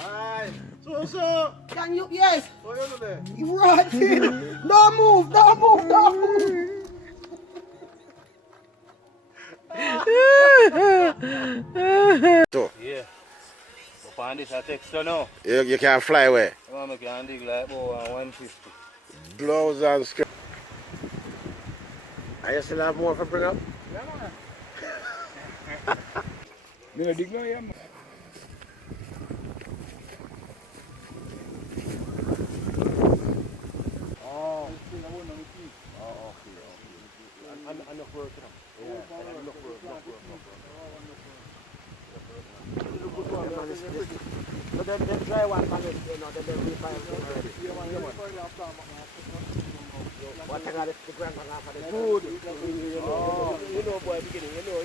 Aye. So. Can you? Yes. What you do there? You rotting. Don't move. Don't move. Don't move. So. Yeah. Upon this I text you now. You can fly away. I can dig like about 150. Blows and skirt. Are you still have more for bring up? Yeah, man. Me dig now, yeah, man. Oh. Oh, okay. Enough work, you know. Yeah. Enough work. But then dry one can you know, then refine it already. What I got the grandma for the food. Oh, you know boy beginning, you know.